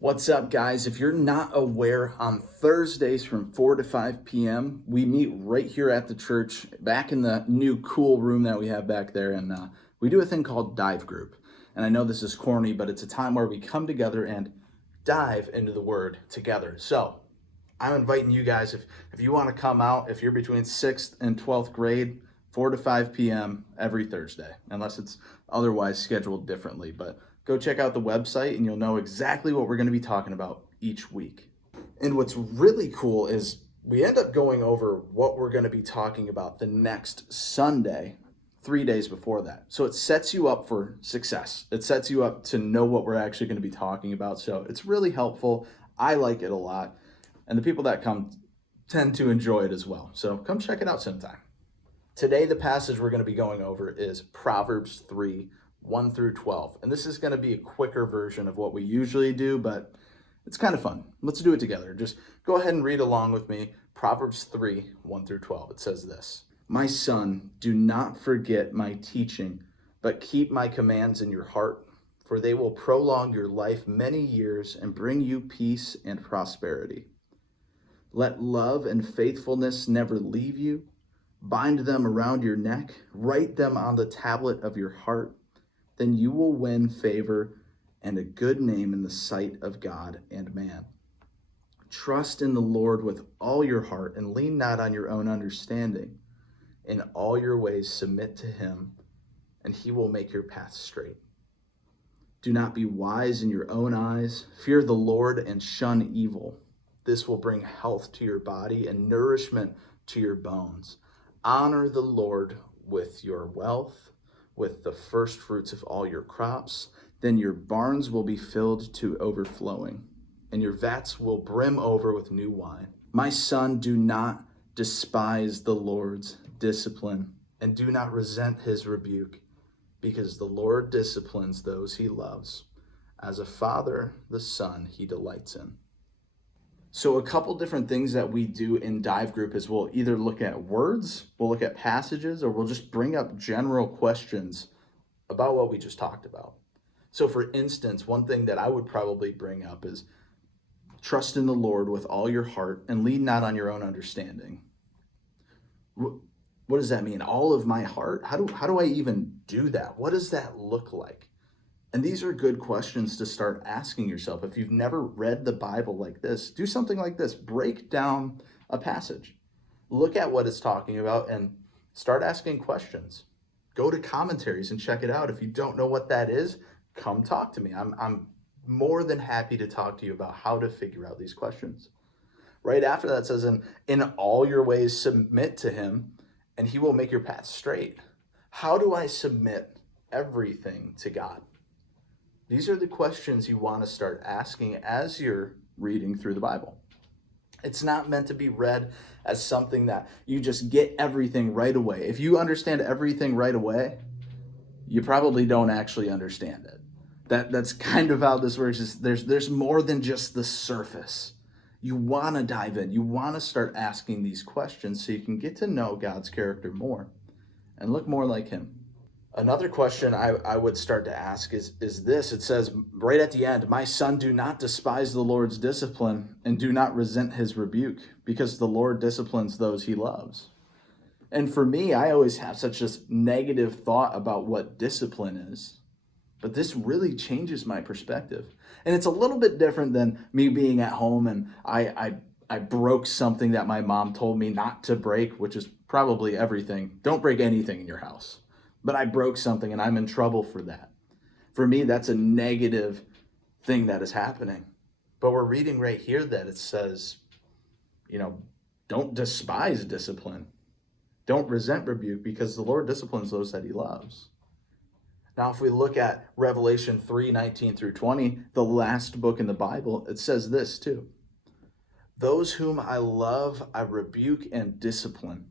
What's up, guys? If you're not aware, on Thursdays from 4 to 5 p.m., we meet right here at the church, back in the new cool room that we have back there, and we do a thing called Dive Group. And I know this is corny, but it's a time where we come together and dive into the Word together. So I'm inviting you guys, if you want to come out, if you're between 6th and 12th grade, 4 to 5 p.m. every Thursday, unless it's otherwise scheduled differently. But go check out the website and you'll know exactly what we're going to be talking about each week. And what's really cool is we end up going over what we're going to be talking about the next Sunday, 3 days before that. So it sets you up for success. It sets you up to know what we're actually going to be talking about. So it's really helpful. I like it a lot. And the people that come tend to enjoy it as well. So come check it out sometime. Today, the passage we're going to be going over is Proverbs 3, 1 through 12. And this is going to be a quicker version of what we usually do, but it's kind of fun. Let's do it together. Just go ahead and read along with me. Proverbs 3, 1 through 12. It says this: "My son, do not forget my teaching, but keep my commands in your heart, for they will prolong your life many years and bring you peace and prosperity. Let love and faithfulness never leave you. Bind them around your neck, write them on the tablet of your heart. Then you will win favor and a good name in the sight of God and man. Trust in the Lord with all your heart and lean not on your own understanding. In all your ways submit to him, and he will make your path straight. Do not be wise in your own eyes. Fear the Lord and shun evil. This will bring health to your body and nourishment to your bones. Honor the Lord with your wealth, with the first fruits of all your crops. Then your barns will be filled to overflowing, and your vats will brim over with new wine. My son, do not despise the Lord's discipline, and do not resent his rebuke, because the Lord disciplines those he loves. As a father, the son he delights in." So a couple different things that we do in Dive Group is we'll either look at words, we'll look at passages, or we'll just bring up general questions about what we just talked about. So for instance, one thing that I would probably bring up is trust in the Lord with all your heart and lean not on your own understanding. What does that mean? All of my heart? How do I even do that? What does that look like? And these are good questions to start asking yourself. If you've never read the Bible like this, do something like this. Break down a passage. Look at what it's talking about and start asking questions. Go to commentaries and check it out. If you don't know what that is, come talk to me. I'm more than happy to talk to you about how to figure out these questions. Right after that says, in all your ways submit to him, and he will make your path straight. How do I submit everything to God? These are the questions you want to start asking as you're reading through the Bible. It's not meant to be read as something that you just get everything right away. If you understand everything right away, you probably don't actually understand it. That's kind of how this works. Is there's more than just the surface. You want to dive in. You want to start asking these questions so you can get to know God's character more and look more like him. Another question I would start to ask is this. It says right at the end, "My son, do not despise the Lord's discipline and do not resent his rebuke, because the Lord disciplines those he loves." And for me, I always have such this negative thought about what discipline is. But this really changes my perspective. And it's a little bit different than me being at home and I broke something that my mom told me not to break, which is probably everything. Don't break anything in your house. But I broke something and I'm in trouble for that. For me, that's a negative thing that is happening. But we're reading right here that it says, don't despise discipline. Don't resent rebuke, because the Lord disciplines those that he loves. Now, if we look at Revelation 3, 19 through 20, the last book in the Bible, it says this too: "Those whom I love, I rebuke and discipline.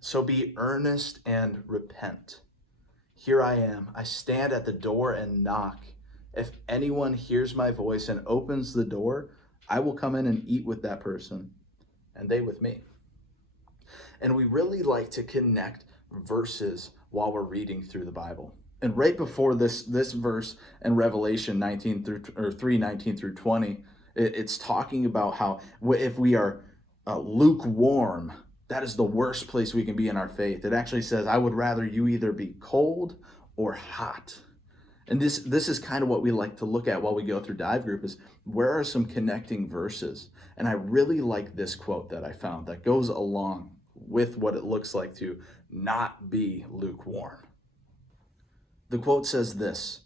So be earnest and repent. Here I am. I stand at the door and knock. If anyone hears my voice and opens the door, I will come in and eat with that person, and they with me." And we really like to connect verses while we're reading through the Bible. And right before this verse in Revelation 19 through or 3:19 through 20, it's talking about how if we are lukewarm, that is the worst place we can be in our faith. It actually says, I would rather you either be cold or hot. And this is kind of what we like to look at while we go through Dive Group is where are some connecting verses? And I really like this quote that I found that goes along with what it looks like to not be lukewarm. The quote says this: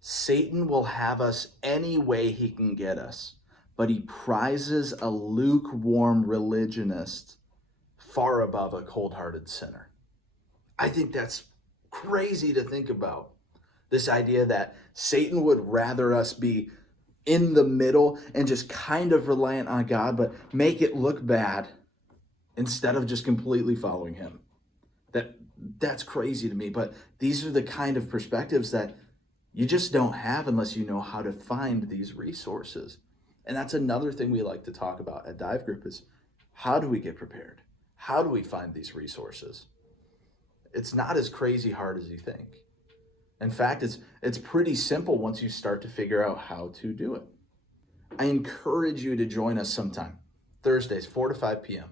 Satan will have us any way he can get us, but he prizes a lukewarm religionist far above a cold-hearted sinner. I think that's crazy to think about. This idea that Satan would rather us be in the middle and just kind of reliant on God, but make it look bad instead of just completely following him. That's crazy to me, but these are the kind of perspectives that you just don't have unless you know how to find these resources. And that's another thing we like to talk about at Dive Group is how do we get prepared? How do we find these resources? It's not as crazy hard as you think. In fact, it's pretty simple once you start to figure out how to do it. I encourage you to join us sometime. Thursdays, 4 to 5 p.m.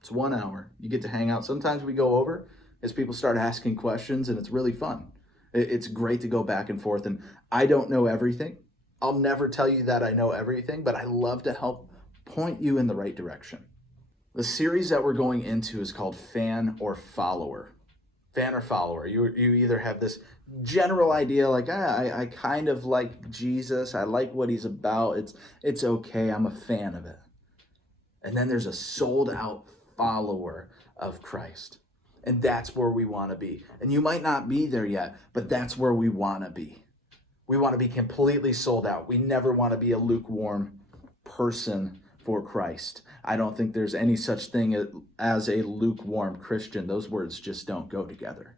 It's 1 hour. You get to hang out. Sometimes we go over as people start asking questions, and it's really fun. It's great to go back and forth. And I don't know everything. I'll never tell you that I know everything, but I love to help point you in the right direction. The series that we're going into is called Fan or Follower. Fan or follower. You either have this general idea like, I kind of like Jesus. I like what he's about. It's okay. I'm a fan of it. And then there's a sold out follower of Christ. And that's where we want to be. And you might not be there yet, but that's where we want to be. We want to be completely sold out. We never want to be a lukewarm person for Christ. I don't think there's any such thing as a lukewarm Christian. Those words just don't go together.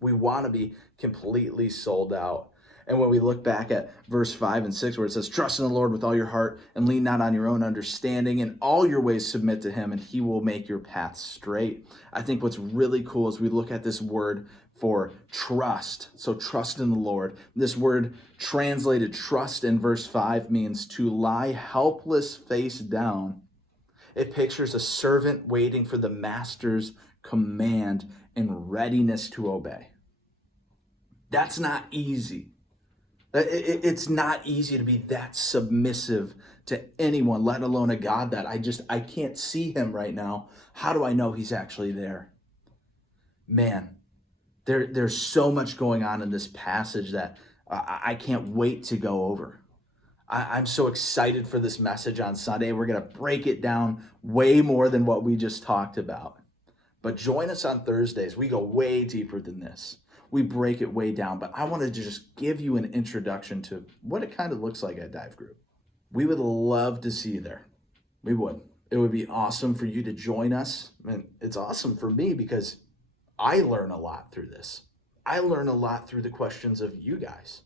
We want to be completely sold out. And when we look back at verse 5 and 6, where it says, trust in the Lord with all your heart and lean not on your own understanding. In all your ways submit to him and he will make your path straight. I think what's really cool is we look at this word for trust. So trust in the Lord. This word translated trust in verse 5 means to lie helpless face down. It pictures a servant waiting for the master's command and readiness to obey. That's not easy. It's not easy to be that submissive to anyone, let alone a God that I can't see him right now. How do I know he's actually there? Man, there's so much going on in this passage that I can't wait to go over. I'm so excited for this message on Sunday. We're going to break it down way more than what we just talked about. But join us on Thursdays. We go way deeper than this. We break it way down, but I wanted to just give you an introduction to what it kind of looks like at Dive Group. We would love to see you there. We would. It would be awesome for you to join us. And it's awesome for me because I learn a lot through this. I learn a lot through the questions of you guys.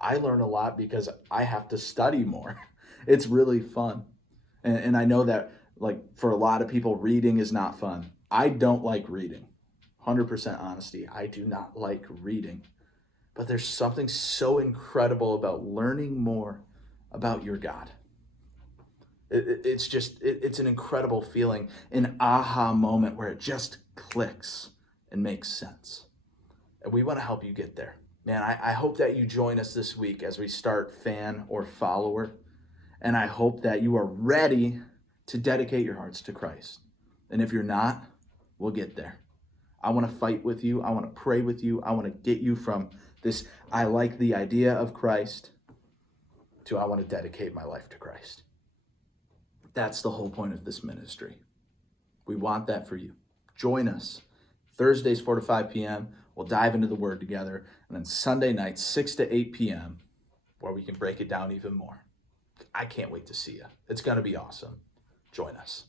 I learn a lot because I have to study more. It's really fun. And I know that like for a lot of people, reading is not fun. I don't like reading. 100% honesty, I do not like reading. But there's something so incredible about learning more about your God. It's an incredible feeling, an aha moment where it just clicks and makes sense. And we want to help you get there. Man, I hope that you join us this week as we start Fan or Follower. And I hope that you are ready to dedicate your hearts to Christ. And if you're not, we'll get there. I want to fight with you. I want to pray with you. I want to get you from this, I like the idea of Christ, to I want to dedicate my life to Christ. That's the whole point of this ministry. We want that for you. Join us. Thursdays, 4 to 5 p.m. We'll dive into the Word together. And then Sunday nights, 6 to 8 p.m., where we can break it down even more. I can't wait to see you. It's going to be awesome. Join us.